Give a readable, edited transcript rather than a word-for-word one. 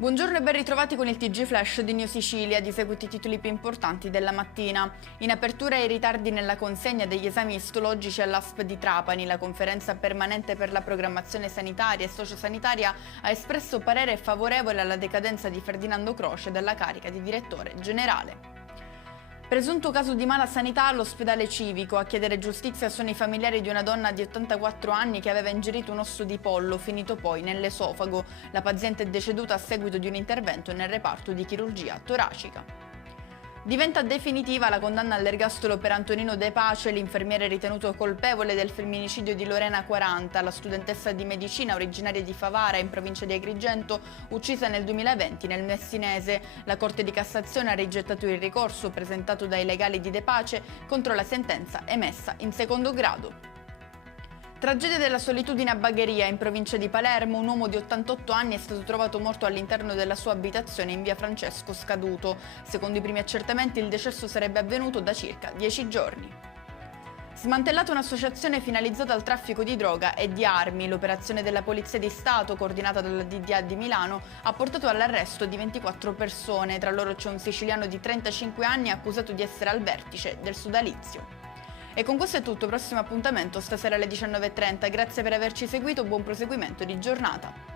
Buongiorno e ben ritrovati con il TG Flash di New Sicilia, di seguito i titoli più importanti della mattina. In apertura i ritardi nella consegna degli esami istologici all'ASP di Trapani. La conferenza permanente per la programmazione sanitaria e sociosanitaria ha espresso parere favorevole alla decadenza di Ferdinando Croce dalla carica di direttore generale. Presunto caso di mala sanità all'ospedale civico. A chiedere giustizia sono i familiari di una donna di 84 anni che aveva ingerito un osso di pollo, finito poi nell'esofago. La paziente è deceduta a seguito di un intervento nel reparto di chirurgia toracica. Diventa definitiva la condanna all'ergastolo per Antonino De Pace, l'infermiere ritenuto colpevole del femminicidio di Lorena 40, la studentessa di medicina originaria di Favara in provincia di Agrigento, uccisa nel 2020 nel Messinese. La Corte di Cassazione ha rigettato il ricorso presentato dai legali di De Pace contro la sentenza emessa in secondo grado. Tragedia della solitudine a Bagheria, in provincia di Palermo. Un uomo di 88 anni è stato trovato morto all'interno della sua abitazione in via Francesco Scaduto. Secondo i primi accertamenti il decesso sarebbe avvenuto da circa 10 giorni. Smantellata un'associazione finalizzata al traffico di droga e di armi. L'operazione della Polizia di Stato, coordinata dalla DDA di Milano, ha portato all'arresto di 24 persone. Tra loro c'è un siciliano di 35 anni accusato di essere al vertice del sodalizio. E con questo è tutto, prossimo appuntamento stasera alle 19:30. Grazie per averci seguito, buon proseguimento di giornata.